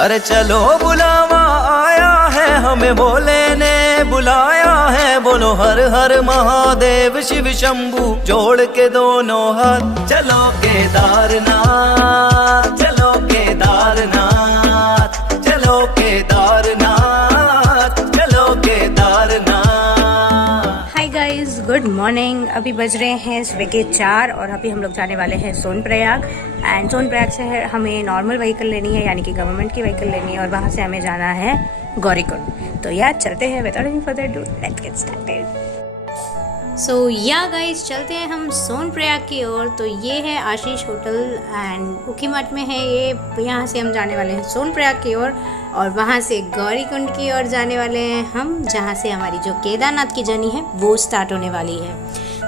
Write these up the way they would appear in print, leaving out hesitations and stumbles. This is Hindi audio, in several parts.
अरे चलो बुलावा आया है, हमें भोले ने बुलाया है। बोलो हर हर महादेव शिव शंभू, जोड़ के दोनों हाथ। चलो केदारनाथ, चलो केदारनाथ, चलो केदारनाथ, चलो Kedarnath. Hi guys, good morning. अभी बज रहे हैं सुबह के 4 और अभी हम लोग जाने वाले हैं सोनप्रयाग। एंड सोनप्रयाग से हमें नॉर्मल व्हीकल लेनी है, यानी कि गवर्नमेंट की व्हीकल लेनी है, और वहाँ से हमें जाना है गौरीकुंड। तो यार चलते हैं, without any further ado, let's get started. So yeah guys, चलते हैं हम सोनप्रयाग की ओर। तो ये है आशीष होटल एंड उखीमठ में है ये। यहाँ से हम जाने वाले हैं सोनप्रयाग की ओर और वहाँ से गौरीकुंड की ओर जाने वाले हैं हम, जहाँ से हमारी जो केदारनाथ की जर्नी है वो स्टार्ट होने वाली है।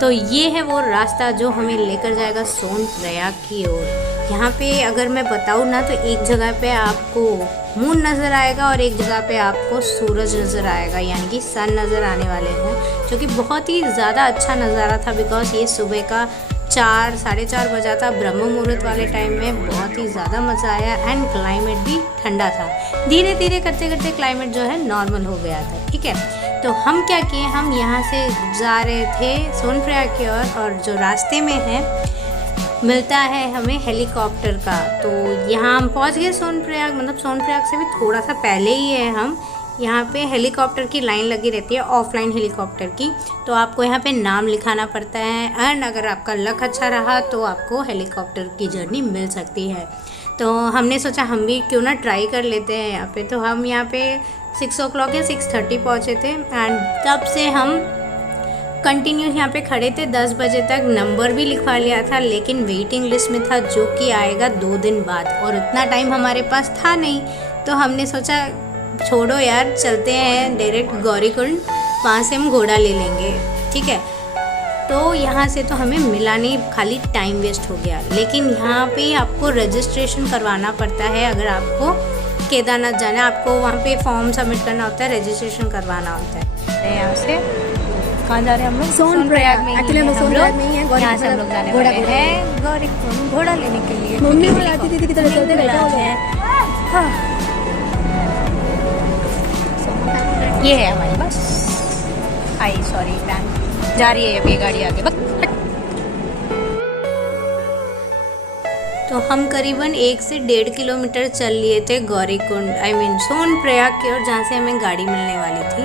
तो ये है वो रास्ता जो हमें लेकर जाएगा सोनप्रयाग की ओर। यहाँ पे अगर मैं बताऊँ ना, तो एक जगह पे आपको मून नज़र आएगा और एक जगह पे आपको सूरज नज़र आएगा, यानी कि सन नज़र आने वाले हैं, जो कि बहुत ही ज़्यादा अच्छा नज़ारा था। बिकॉज ये सुबह का 4 साढ़े 4 बजा था, ब्रह्म मुहूर्त वाले टाइम में बहुत ही ज़्यादा मज़ा आया। एंड क्लाइमेट भी ठंडा था। धीरे धीरे करते करते क्लाइमेट जो है नॉर्मल हो गया था। ठीक है, तो हम क्या किए, हम यहाँ से जा रहे थे सोनप्रयाग की ओर और जो रास्ते में है मिलता है हमें हेलीकॉप्टर का। तो यहाँ हम पहुँच गए सोनप्रयाग, मतलब सोनप्रयाग से भी थोड़ा सा पहले ही है हम। यहाँ पे हेलीकॉप्टर की लाइन लगी रहती है, ऑफलाइन हेलीकॉप्टर की। तो आपको यहाँ पे नाम लिखाना पड़ता है एंड अगर आपका लक अच्छा रहा तो आपको हेलीकॉप्टर की जर्नी मिल सकती है। तो हमने सोचा हम भी क्यों ना ट्राई कर लेते हैं यहाँ पे। तो हम यहाँ पे 6 o'clock या 6:30 पहुँचे थे एंड तब से हम कंटिन्यूस यहाँ पे खड़े थे 10 बजे तक। नंबर भी लिखवा लिया था, लेकिन वेटिंग लिस्ट में था, जो कि आएगा 2 दिन बाद, और उतना टाइम हमारे पास था नहीं। तो हमने सोचा छोड़ो यार, चलते हैं डायरेक्ट गौरीकुंड, वहाँ से हम घोड़ा ले लेंगे। ठीक है, तो यहाँ से तो हमें मिला नहीं, खाली टाइम वेस्ट हो गया। लेकिन यहाँ पे आपको रजिस्ट्रेशन करवाना पड़ता है। अगर आपको केदारनाथ जाना है, आपको वहाँ पे फॉर्म सबमिट करना होता है, रजिस्ट्रेशन करवाना होता है। यहाँ से कहाँ जा रहे हैं हम लोग? सोनप्रयाग में। एक्चुअली हम लोग सोनप्रयाग में ही हैं। यहाँ से हम लोग जाने वाले हैं गौरीकुंड घोड़ा लेने के लिए। मम्मी बुलाती थी की तरह चलते रहते हैं। हाँ, ये है हमारे पास। आई सॉरी वैन जा रही है, अभी गाड़ी आगे। तो हम करीबन 1 से 1.5 किलोमीटर चल लिए थे गौरीकुंड, आई मीन सोनप्रयाग की ओर, जहाँ से हमें गाड़ी मिलने वाली थी।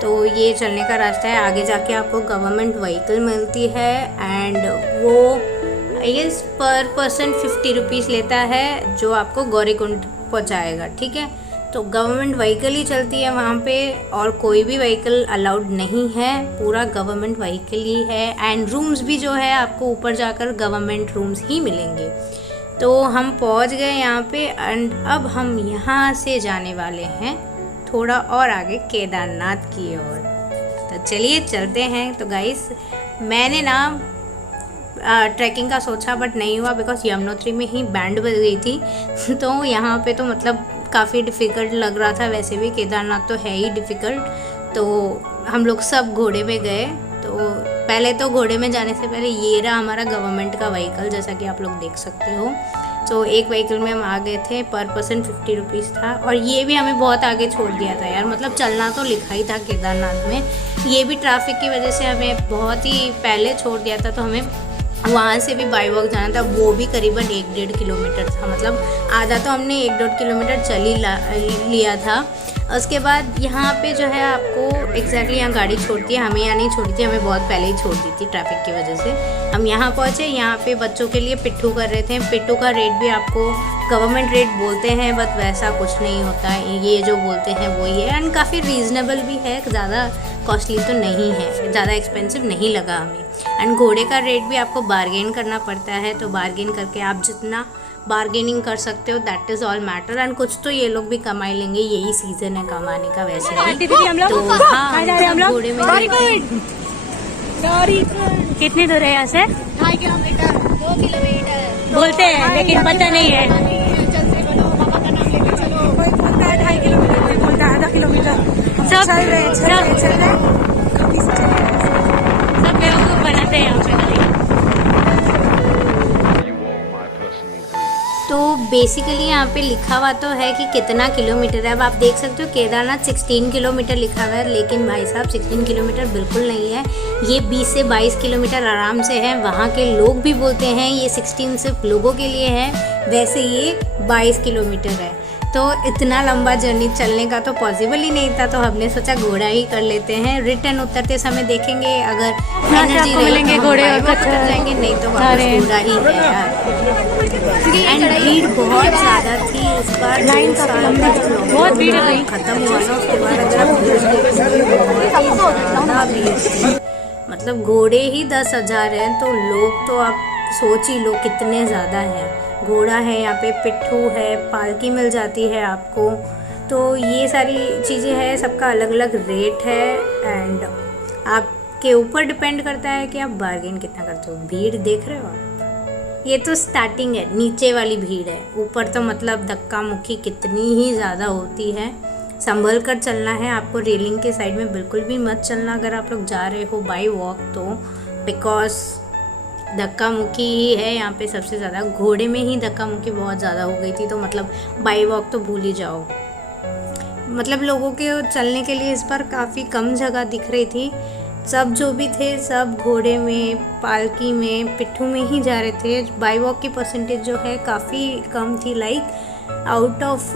तो ये चलने का रास्ता है। आगे जाके आपको गवर्नमेंट व्हीकल मिलती है एंड वो आई गेस पर पर्सन 50 रुपीज़ लेता है, जो आपको गौरीकुंड पहुँचाएगा। ठीक है, तो गवर्नमेंट व्हीकल ही चलती है वहाँ पे, और कोई भी व्हीकल अलाउड नहीं है, पूरा गवर्नमेंट व्हीकल ही है। एंड रूम्स भी जो है आपको ऊपर जाकर गवर्नमेंट रूम्स ही मिलेंगे। तो हम पहुँच गए यहाँ पे एंड अब हम यहाँ से जाने वाले हैं थोड़ा और आगे केदारनाथ की ओर। तो चलिए चलते हैं। तो गाइस, मैंने ना ट्रैकिंग का सोचा बट नहीं हुआ, बिकॉज यमुनोत्री में ही बैंड बज गई थी। तो यहाँ पे तो मतलब काफ़ी डिफ़िकल्ट लग रहा था। वैसे भी केदारनाथ तो है ही डिफ़िकल्ट। तो हम लोग सब घोड़े में गए। तो पहले तो घोड़े में जाने से पहले ये रहा हमारा गवर्नमेंट का व्हीकल, जैसा कि आप लोग देख सकते हो। तो एक व्हीकल में हम आ गए थे, पर पर्सन 50 रुपीज़ था, और ये भी हमें बहुत आगे छोड़ दिया था यार। मतलब चलना तो लिखा ही था केदारनाथ में, ये भी ट्रैफिक की वजह से हमें बहुत ही पहले छोड़ दिया था। तो हमें वहाँ से भी बाई वॉक जाना था, वो भी करीबन 1-1.5 किलोमीटर था। मतलब आधा तो हमने 1-1.5 किलोमीटर चल ही लिया था। उसके बाद यहाँ पे जो है आपको एग्जैक्टली यहाँ गाड़ी छोड़ती है, हमें यहाँ नहीं छोड़ी थी, हमें बहुत पहले ही छोड़ दी थी ट्रैफिक की वजह से। हम यहाँ पहुँचे, यहाँ पे बच्चों के लिए पिट्ठू कर रहे थे। पिट्ठू का रेट भी आपको गवर्नमेंट रेट बोलते हैं, बट वैसा कुछ नहीं होता है, ये जो बोलते हैं वही है। एंड काफ़ी रीज़नेबल भी है, ज़्यादा कॉस्टली तो नहीं है, ज़्यादा एक्सपेंसिव नहीं लगा हमें। एंड घोड़े का रेट भी आपको बार्गेन करना पड़ता है, तो बार्गेन करके आप जितना बार्गेनिंग कर सकते हो, that is all matter. And कुछ तो ये लोग भी कमा ही लेंगे, यही सीज़न है कमाने का वैसे भी। तो हाँ, घोड़े में कितनी दूर है यहाँ से? 2.5 किलोमीटर 2 किलोमीटर बोलते हैं, लेकिन पता नहीं है। पापा का नाम लेके चलो। कोई बोलता है 2.5 किलोमीटर, कोई बोलता है आधा किलोमीटर। सब चल रहे सब बेवकूफ़ बनाते हैं यहाँ पे। तो बेसिकली यहाँ पे लिखा हुआ तो है कि कितना किलोमीटर है। अब आप देख सकते हो केदारनाथ 16 किलोमीटर लिखा हुआ है, लेकिन भाई साहब 16 किलोमीटर बिल्कुल नहीं है, ये 20 से 22 किलोमीटर आराम से है। वहाँ के लोग भी बोलते हैं ये 16 सिर्फ लोगों के लिए है, वैसे ये 22 किलोमीटर है। तो इतना लंबा जर्नी चलने का तो पॉसिबल ही नहीं था, तो हमने सोचा घोड़ा ही कर लेते हैं। रिटर्न उतरते समय देखेंगे अगर एनर्जी मिलेंगे घोड़े और उतर जाएंगे, नहीं तो वापस घोड़ा ही है यार। एंड भीड़ बहुत ज़्यादा थी इस बार, लाइन काफी लंबी थी, बहुत भीड़ है। खत्म हुआ ना उसके बाद अगर आप भीड़ थी, मतलब घोड़े ही 10,000 हैं, तो लोग तो आप सोच ही लो कितने ज़्यादा हैं। घोड़ा है यहाँ पे, पिट्ठू है, पालकी मिल जाती है आपको, तो ये सारी चीज़ें हैं, सबका अलग अलग रेट है। एंड आपके ऊपर डिपेंड करता है कि आप बार्गेन कितना करते हो। भीड़ देख रहे हो आप, ये तो स्टार्टिंग है, नीचे वाली भीड़ है। ऊपर तो मतलब धक्का मुक्की कितनी ही ज़्यादा होती है, संभल कर चलना है आपको। रेलिंग के साइड में बिल्कुल भी मत चलना अगर आप लोग जा रहे हो बाई वॉक तो, बिकॉज धक्का मुक्की ही है यहाँ पे सबसे ज़्यादा। घोड़े में ही धक्का मुक्की बहुत ज़्यादा हो गई थी, तो मतलब बाई वॉक तो भूल ही जाओ। मतलब लोगों के चलने के लिए इस बार काफ़ी कम जगह दिख रही थी। सब जो भी थे सब घोड़े में, पालकी में, पिट्ठू में ही जा रहे थे। बाई वॉक की परसेंटेज जो है काफ़ी कम थी, लाइक आउट ऑफ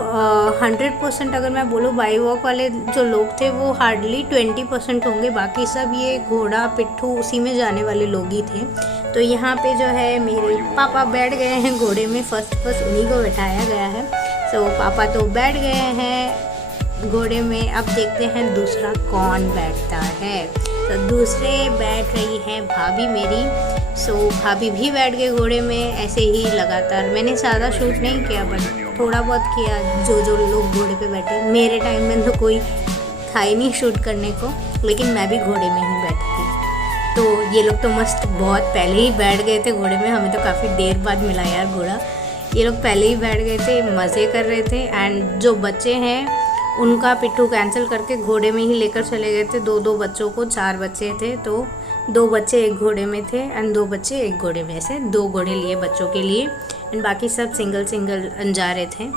100% अगर मैं बोलूँ बाई वॉक वाले जो लोग थे वो हार्डली 20% होंगे, बाकी सब ये घोड़ा पिट्ठू उसी में जाने वाले लोग ही थे। तो यहाँ पे जो है मेरे पापा बैठ गए हैं घोड़े में, फर्स्ट उन्हीं को बैठाया गया है। तो पापा तो बैठ गए हैं घोड़े में, अब देखते हैं दूसरा कौन बैठता है। तो दूसरे बैठ रही है भाभी मेरी। सो भाभी भी बैठ गए घोड़े में, ऐसे ही लगातार। मैंने ज़्यादा शूट नहीं किया बट थोड़ा बहुत किया, जो लोग घोड़े पे बैठे। मेरे टाइम में तो कोई था ही नहीं शूट करने को, लेकिन मैं भी घोड़े में ही बैठी थी। तो ये लोग तो मस्त बहुत पहले ही बैठ गए थे घोड़े में, हमें तो काफ़ी देर बाद मिला यार घोड़ा। ये लोग पहले ही बैठ गए थे, मज़े कर रहे थे। एंड जो बच्चे हैं उनका पिट्ठू कैंसिल करके घोड़े में ही लेकर चले गए थे। 2 बच्चों को, 4 बच्चे थे, तो 2 बच्चे एक घोड़े में थे एंड 2 बच्चे एक घोड़े में, से 2 घोड़े लिए बच्चों के लिए, एंड बाकी सब सिंगल जा रहे थे।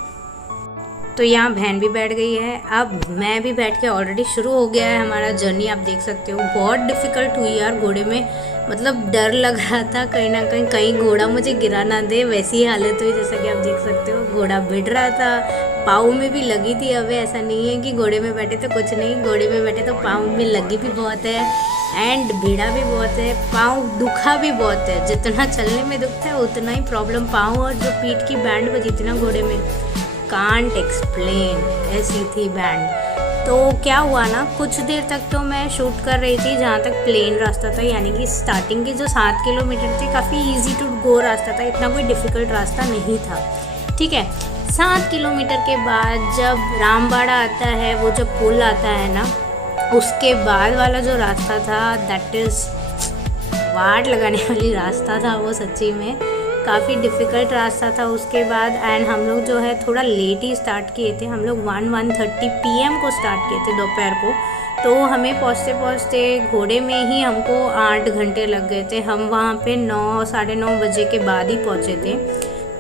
तो यहाँ बहन भी बैठ गई है, अब मैं भी बैठ के ऑलरेडी शुरू हो गया है हमारा जर्नी। आप देख सकते हो बहुत डिफ़िकल्ट हुई यार घोड़े में, मतलब डर लग रहा था कहीं ना कहीं घोड़ा मुझे गिरा ना दे, वैसी ही हालत हुई जैसा कि आप देख सकते हो। घोड़ा भिड़ रहा था, पाँव में भी लगी थी। अब ऐसा नहीं है कि घोड़े में बैठे तो कुछ नहीं, घोड़े में बैठे तो पाँव में लगी भी बहुत है एंड भिड़ा भी बहुत है, पाँव दुखा भी बहुत है। जितना चलने में दुखता है उतना ही प्रॉब्लम पाँव और जो पीठ की बैंड बजी थी ना घोड़े में, कांट एक्सप्लेन, ऐसी थी बैंड। तो क्या हुआ ना, कुछ देर तक तो मैं शूट कर रही थी जहाँ तक प्लेन रास्ता था, यानी कि स्टार्टिंग के जो 7 किलोमीटर थे काफ़ी इजी टू गो रास्ता था, इतना कोई डिफ़िकल्ट रास्ता नहीं था। ठीक है, 7 किलोमीटर के बाद जब रामबाड़ा आता है, वो जब पुल आता है ना, उसके बाद वाला जो रास्ता था दैट इज़ वाट लगाने वाली रास्ता था वो, सच्ची में काफ़ी डिफ़िकल्ट रास्ता था उसके बाद। एंड हम लोग जो है थोड़ा लेट ही स्टार्ट किए थे, हम लोग 1:30 PM को स्टार्ट किए थे दोपहर को। तो हमें पहुँचते पहुँचते घोड़े में ही हमको 8 घंटे लग गए थे। हम वहाँ पे 9 साढ़े 9 बजे के बाद ही पहुँचे थे।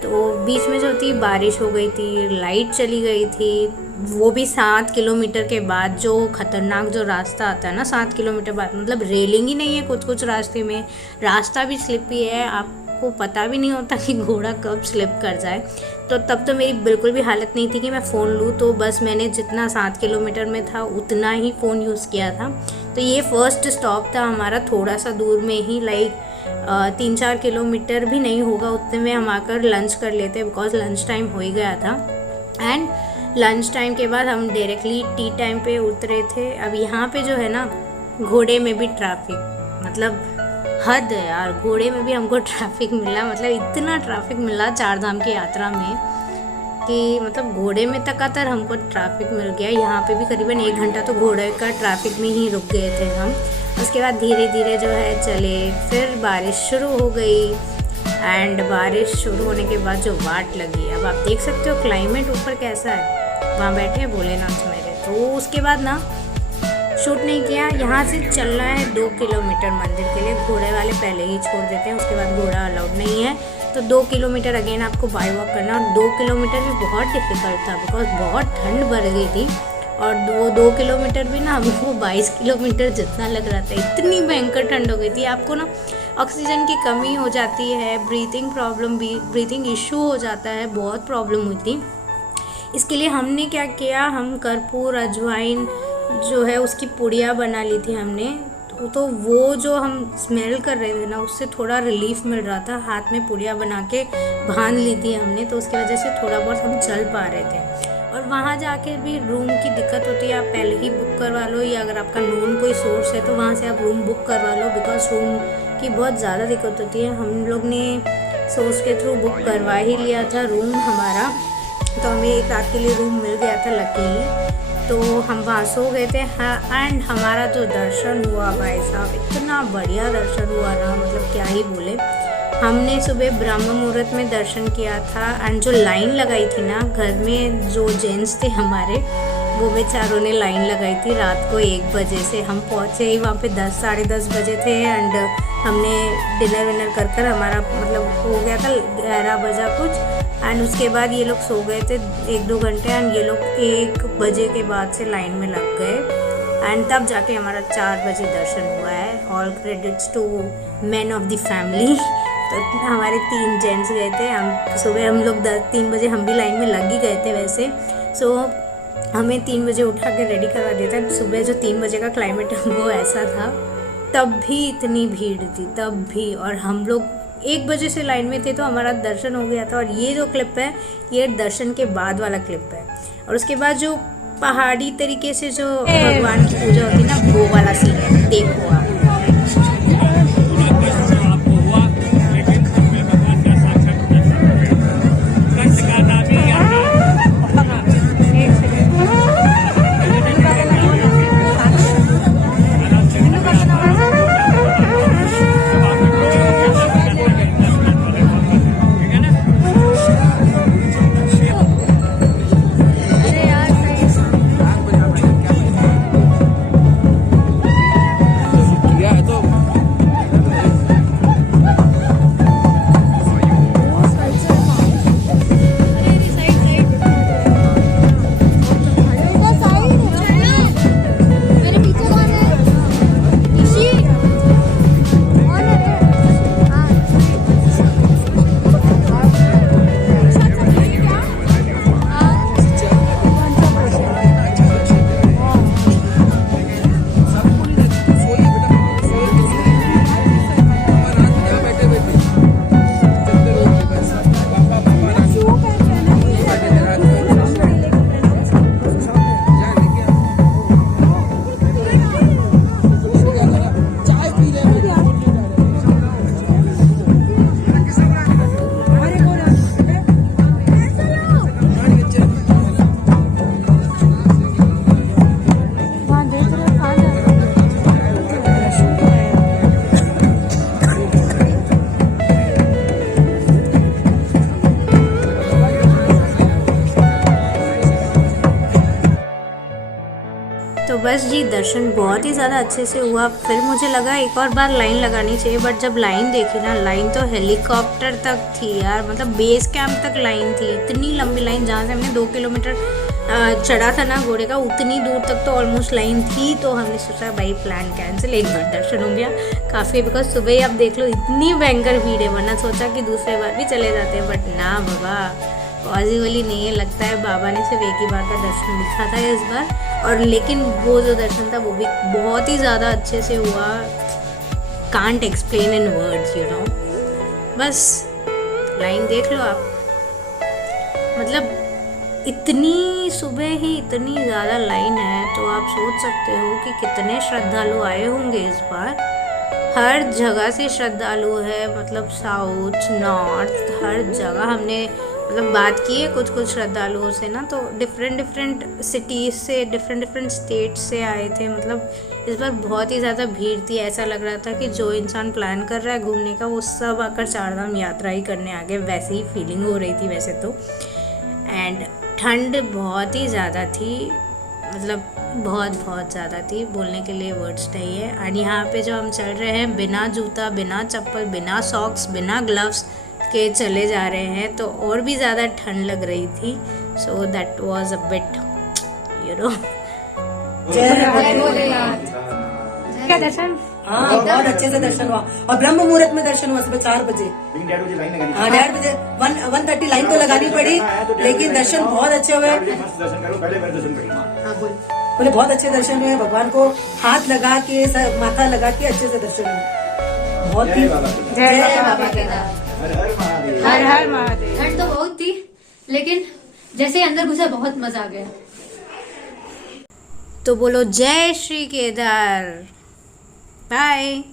तो बीच में जो थी बारिश हो गई थी, लाइट चली गई थी, वो भी 7 किलोमीटर के बाद। जो ख़तरनाक जो रास्ता आता है ना 7 किलोमीटर बाद, मतलब रेलिंग ही नहीं है कुछ रास्ते में, रास्ता भी स्लिपी है, आपको पता भी नहीं होता कि घोड़ा कब स्लिप कर जाए। तो तब तो मेरी बिल्कुल भी हालत नहीं थी कि मैं फ़ोन लूँ, तो बस मैंने जितना 7 किलोमीटर में था उतना ही फ़ोन यूज़ किया था। तो ये फर्स्ट स्टॉप था हमारा, थोड़ा सा दूर में ही, लाइक 3-4 किलोमीटर भी नहीं होगा, उतने में हम आकर लंच कर लेते, बिकॉज लंच टाइम हो ही गया था। एंड लंच टाइम के बाद हम डायरेक्टली टी टाइम पे उतरे थे। अब यहाँ पे जो है ना, घोड़े में भी ट्रैफिक, मतलब हद है यार, घोड़े में भी हमको ट्रैफिक मिला, मतलब इतना ट्रैफिक मिला 4 धाम की यात्रा में कि मतलब घोड़े में तकातर हमको ट्रैफिक मिल गया। यहाँ पे भी करीबन 1 घंटा तो घोड़े का ट्रैफिक में ही रुक गए थे हम। उसके बाद धीरे धीरे जो है चले, फिर बारिश शुरू हो गई एंड बारिश शुरू होने के बाद जो वाट लगी, अब आप देख सकते हो क्लाइमेट ऊपर कैसा है, वहाँ बैठे हैं भोलेनाथ मेरे। तो उसके बाद ना शूट नहीं किया। यहाँ से चलना है 2 किलोमीटर मंदिर के लिए, घोड़े वाले पहले ही छोड़ देते हैं, उसके बाद घोड़ा अलाउड नहीं है। तो 2 किलोमीटर अगेन आपको बाय वॉक करना, और 2 किलोमीटर भी बहुत डिफ़िकल्ट था बिकॉज बहुत ठंड बढ़ गई थी। और वो 2 किलोमीटर भी ना हमको 22 किलोमीटर जितना लग रहा था, इतनी भयंकर ठंड हो गई थी। आपको ना ऑक्सीजन की कमी हो जाती है, ब्रीथिंग प्रॉब्लम भी, ब्रीथिंग इशू हो जाता है, बहुत प्रॉब्लम हुई थी। इसके लिए हमने क्या किया, हम कर्पूर अजवाइन जो है उसकी पुड़िया बना ली थी हमने। तो वो जो हम स्मेल कर रहे थे ना, उससे थोड़ा रिलीफ मिल रहा था। हाथ में पुड़िया बना के बांध ली थी हमने, तो उसकी वजह से थोड़ा बहुत हम चल पा रहे थे। और वहाँ जाके भी रूम की दिक्कत होती है, आप पहले ही बुक करवा लो, या अगर आपका नोन कोई सोर्स है तो वहाँ से आप रूम बुक करवा लो, बिकॉज रूम की बहुत ज़्यादा दिक्कत होती है। हम लोग ने सोर्स के थ्रू बुक करवा ही लिया था रूम हमारा, तो हमें एक रात के लिए रूम मिल गया था लकीली। तो हम वहाँ सो गए थे। हाँ, एंड हमारा जो दर्शन हुआ भाई साहब, इतना बढ़िया दर्शन हुआ ना, मतलब क्या ही बोले। हमने सुबह ब्रह्म मुहूर्त में दर्शन किया था, एंड जो लाइन लगाई थी ना, घर में जो जेंट्स थे हमारे, वो बेचारों ने लाइन लगाई थी रात को 1 बजे से। हम पहुँचे ही वहाँ पे 10 साढ़े 10 बजे थे, एंड हमने डिनर विनर कर हमारा मतलब हो गया था 11 बजा कुछ। एंड उसके बाद ये लोग सो गए थे 1-2 घंटे, एंड ये लोग 1 बजे के बाद से लाइन में लग गए, एंड तब जाके हमारा 4 बजे दर्शन हुआ है। All credits to man of the family. तो हमारे 3 जेंट्स गए थे, हम सुबह हम लोग 3 बजे हम भी लाइन में लग ही गए थे वैसे। सो हमें 3 बजे उठा के रेडी करवा देता है। सुबह जो 3 बजे का क्लाइमेट वो ऐसा था, तब भी इतनी भीड़ थी, तब भी। और हम लोग 1 बजे से लाइन में थे, तो हमारा दर्शन हो गया था। और ये जो क्लिप है, ये दर्शन के बाद वाला क्लिप है। और उसके बाद जो पहाड़ी तरीके से जो भगवान की पूजा होती है ना, वो वाला सीन है, देखो आप। तो बस जी दर्शन बहुत ही ज़्यादा अच्छे से हुआ। फिर मुझे लगा एक और बार लाइन लगानी चाहिए, बट जब लाइन देखी ना, लाइन तो हेलीकॉप्टर तक थी यार, मतलब बेस कैंप तक लाइन थी। इतनी लंबी लाइन, जहाँ से हमने 2 किलोमीटर चढ़ा था ना घोड़े का, उतनी दूर तक तो ऑलमोस्ट लाइन थी। तो हमने सोचा भाई प्लान कैंसिल, एक बार दर्शन हो गया काफ़ी, बिकॉज सुबह ही आप देख लो इतनी भयंकर भीड़ है। वरना सोचा कि दूसरे बार भी चले जाते हैं, बट ना बाबा, पॉसिबल ही नहीं है। लगता है बाबा ने सिर्फ एक ही बार का दर्शन लिखा था इस बार। और लेकिन वो जो दर्शन था वो भी बहुत ही ज़्यादा अच्छे से हुआ। Can't explain in words, you know. बस लाइन देख लो आप, मतलब इतनी सुबह ही इतनी ज़्यादा लाइन है, तो आप सोच सकते हो कि कितने श्रद्धालु आए होंगे इस बार। हर जगह से श्रद्धालु है, मतलब साउथ नॉर्थ हर जगह हमने मतलब बात की है कुछ श्रद्धालुओं से ना, तो डिफरेंट सिटीज़ से, डिफरेंट स्टेट से आए थे। मतलब इस बार बहुत ही ज़्यादा भीड़ थी। ऐसा लग रहा था कि जो इंसान प्लान कर रहा है घूमने का, वो सब आकर 4 धाम यात्रा ही करने आ गए, वैसे ही फीलिंग हो रही थी वैसे तो। एंड ठंड बहुत ही ज़्यादा थी, मतलब बहुत ज़्यादा थी, बोलने के लिए वर्ड्स नहीं है। और यहाँ पे जो हम चल रहे हैं बिना जूता, बिना चप्पल, बिना सॉक्स, बिना ग्लव्स, के चले जा रहे हैं तो और भी ज़्यादा ठंड लग रही थी, so that was a bit you know. क्या दर्शन? हाँ बहुत अच्छे से दर्शन हुआ और ब्रह्म मुहूर्त में दर्शन हुआ सुबह 4 बजे। हाँ 1:30 बजे 1:30 लाइन तो लगानी पड़ी, लेकिन दर्शन बहुत अच्छे हुए। बोले बहुत अच्छे दर्शन हुए, भगवान को हाथ लगा के माथा लगा के अच्छे से दर्शन हुए। बहुत ही जय बाबा केदार, हर हर महादेव। ठंड तो बहुत थी, लेकिन जैसे ही अंदर घुसा बहुत मजा आ गया। तो बोलो जय श्री केदार, बाय।